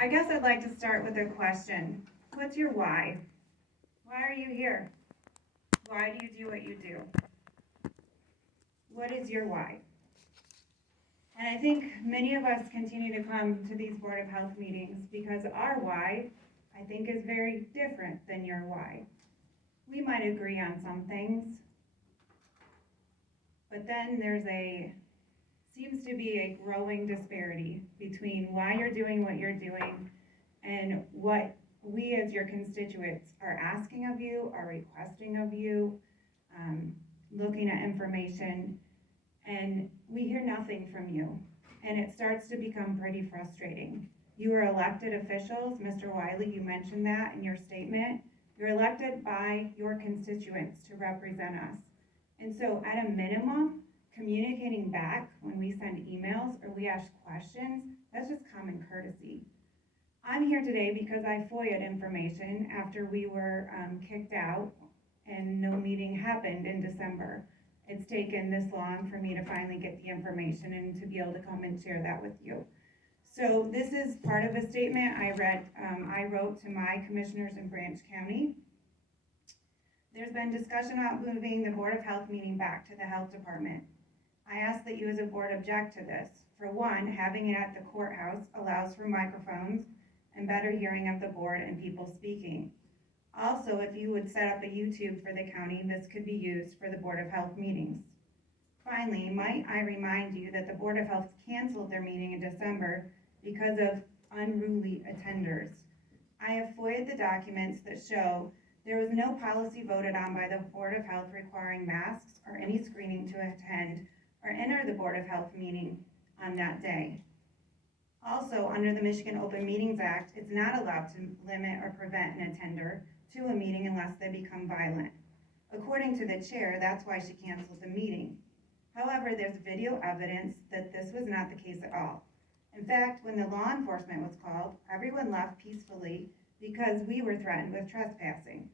I guess I'd like to start with a question. What's your why? Why are you here? Why do you do what you do? What is your why? And I think many of us continue to come to these Board of Health meetings because our why, I think, is very different than your why. We might agree on some things, but then seems to be a growing disparity between why you're doing what you're doing and what we as your constituents are asking of you, are requesting of you, looking at information, and we hear nothing from you. And it starts to become pretty frustrating. You are elected officials, Mr. Wiley, you mentioned that in your statement. You're elected by your constituents to represent us. And so at a minimum, communicating back when we send emails or we ask questions, that's just common courtesy. I'm here today because I FOIA'd information after we were kicked out and no meeting happened in December. It's taken this long for me to finally get the information and to be able to come and share that with you. So this is part of a statement I wrote to my commissioners in Branch County. There's been discussion about moving the Board of Health meeting back to the Health Department. I ask that you as a board object to this. For one, having it at the courthouse allows for microphones and better hearing of the board and people speaking. Also, if you would set up a YouTube for the county, this could be used for the Board of Health meetings. Finally, might I remind you that the Board of Health canceled their meeting in December because of unruly attenders. I have FOIA'd the documents that show there was no policy voted on by the Board of Health requiring masks or any screening to attend or enter the Board of Health meeting on that day. Also, under the Michigan Open Meetings Act, it's not allowed to limit or prevent an attender to a meeting unless they become violent. According to the chair, that's why she canceled the meeting. However, there's video evidence that this was not the case at all. In fact, when the law enforcement was called, everyone left peacefully because we were threatened with trespassing.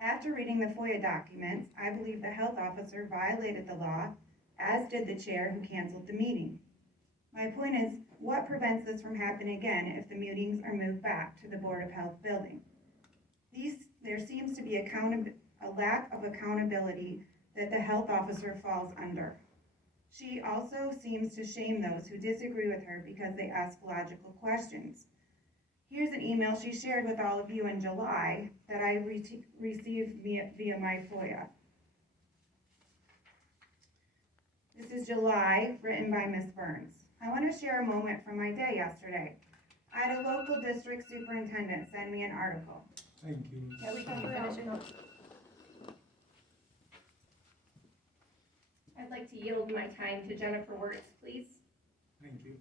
After reading the FOIA documents, I believe the health officer violated the law, as did the chair who canceled the meeting. My point is, what prevents this from happening again if the meetings are moved back to the Board of Health building? There seems to be a lack of accountability that the health officer falls under. She also seems to shame those who disagree with her because they ask logical questions. Here's an email she shared with all of you in July that I received via my FOIA. This is July, written by Ms. Burns. I want to share a moment from my day yesterday. I had a local district superintendent send me an article. Thank you. Yeah, we can finish it up. I'd like to yield my time to Jennifer Wirtz, please. Thank you.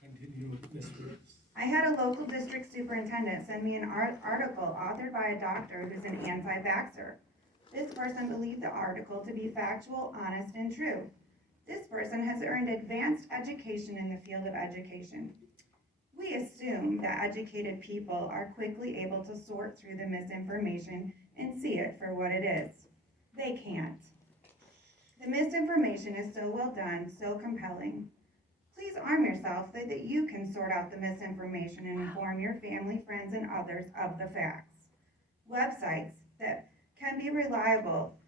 Continue, Ms. Wirtz. I had a local district superintendent send me an article authored by a doctor who's an anti-vaxxer. This person believed the article to be factual, honest, and true. This person has earned advanced education in the field of education. We assume that educated people are quickly able to sort through the misinformation and see it for what it is. They can't. The misinformation is so well done, so compelling. Please arm yourself so that you can sort out the misinformation and inform your family, friends, and others of the facts. Websites that can be reliable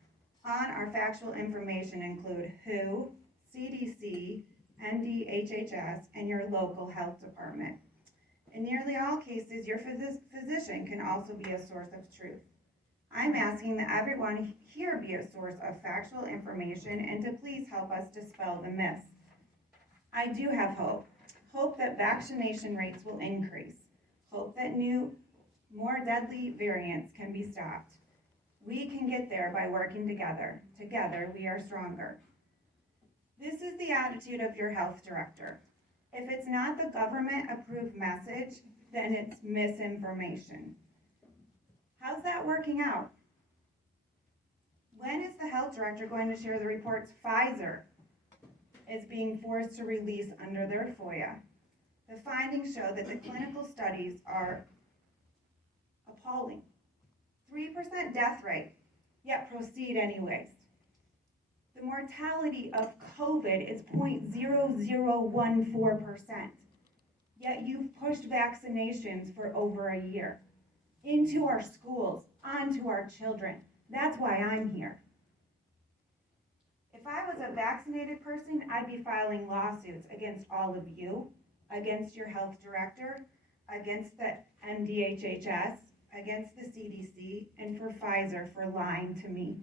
on our factual information include WHO, CDC, MDHHS, and your local health department. In nearly all cases, your physician can also be a source of truth. I'm asking that everyone here be a source of factual information and to please help us dispel the myths. I do have hope that vaccination rates will increase, hope that new, more deadly variants can be stopped. We can get there by working together. Together, we are stronger. This is the attitude of your health director. If it's not the government-approved message, then it's misinformation. How's that working out? When is the health director going to share the reports Pfizer is being forced to release under their FOIA? The findings show that the clinical studies are appalling. 3% death rate, yet proceed anyways. The mortality of COVID is 0.0014%, yet you've pushed vaccinations for over a year into our schools, onto our children. That's why I'm here. If I was a vaccinated person, I'd be filing lawsuits against all of you, against your health director, against the MDHHS, against the CDC, and for Pfizer for lying to me.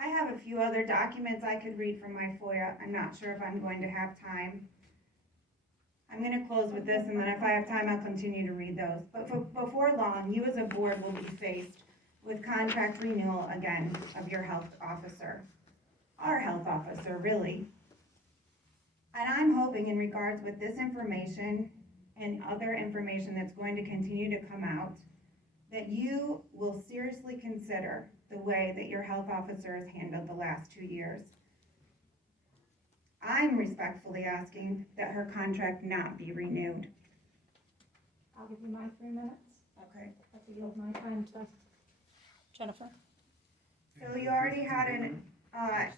I have a few other documents I could read from my FOIA. I'm not sure if I'm going to have time. I'm going to close with this, and then if I have time, I'll continue to read those. But before long, you as a board will be faced with contract renewal again of your health officer. Our health officer, really. And I'm hoping in regards with this information and other information that's going to continue to come out, that you will seriously consider the way that your health officer has handled the last 2 years. I'm respectfully asking that her contract not be renewed. I'll give you my 3 minutes. Okay. I have to yield my time to Jennifer. So you already had an,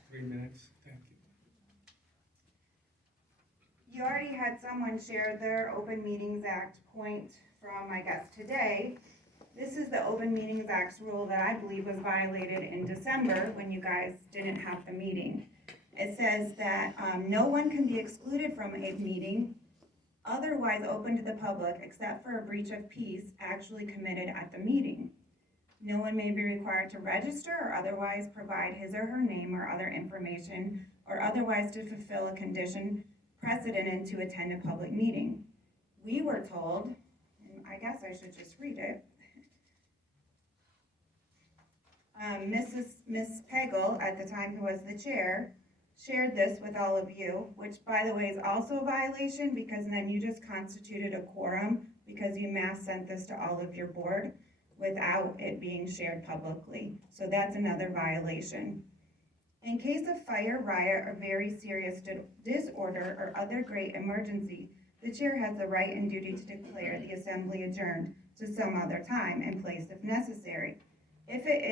3 minutes, thank you. you already had someone share their Open Meetings Act point from, I guess, today. This is the Open Meetings Act rule that I believe was violated in December when you guys didn't have the meeting. It says that no one can be excluded from a meeting otherwise open to the public except for a breach of peace actually committed at the meeting. No one may be required to register or otherwise provide his or her name or other information or otherwise to fulfill a condition precedent to attend a public meeting. We were told, and I guess I should just read it, Miss Pagel, at the time who was the chair, shared this with all of you, which by the way is also a violation because then you just constituted a quorum because you mass sent this to all of your board without it being shared publicly. So that's another violation. In case of fire, riot, or very serious disorder or other great emergency, the chair has the right and duty to declare the assembly adjourned to some other time and place if necessary. If it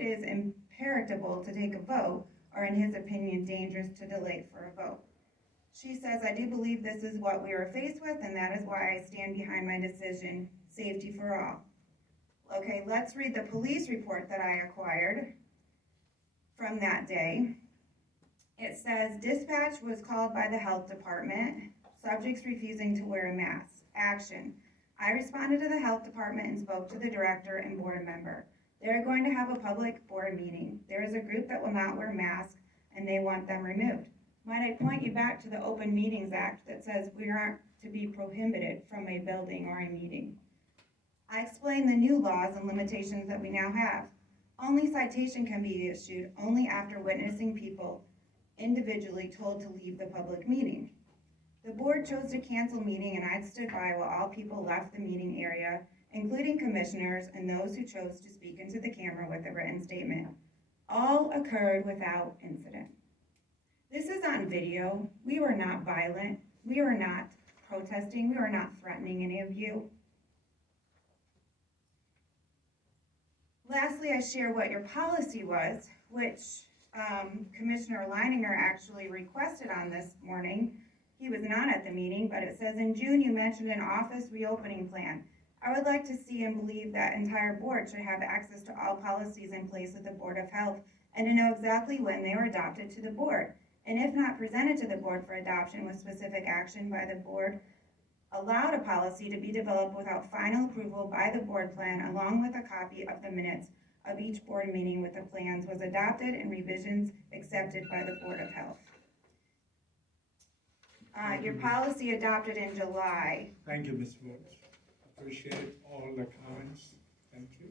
is imperatible to take a vote, or in his opinion, dangerous to delay for a vote. She says, I do believe this is what we are faced with, and that is why I stand behind my decision, safety for all. Okay, let's read the police report that I acquired from that day. It says, dispatch was called by the health department, subjects refusing to wear a mask. Action. I responded to the health department and spoke to the director and board member. They are going to have a public board meeting. There is a group that will not wear masks and they want them removed. Might I point you back to the Open Meetings Act that says we aren't to be prohibited from a building or a meeting. I explained the new laws and limitations that we now have. Only citation can be issued only after witnessing people individually told to leave the public meeting. The board chose to cancel meeting and I stood by while all people left the meeting area, including commissioners and those who chose to speak into the camera with a written statement. All occurred without incident. This is on video. We were not violent. We were not protesting. We were not threatening any of you. Lastly, I share what your policy was, which Commissioner Leininger actually requested on this morning. He was not at the meeting, but it says in June you mentioned an office reopening plan. I would like to see and believe that entire board should have access to all policies in place with the Board of Health and to know exactly when they were adopted to the board. And if not presented to the board for adoption with specific action by the board, allowed a policy to be developed without final approval by the board plan along with a copy of the minutes of each board meeting with the plans was adopted and revisions accepted by the Board of Health. Your policy adopted in July. Thank you, Ms. Woods. Appreciate all the comments. Thank you.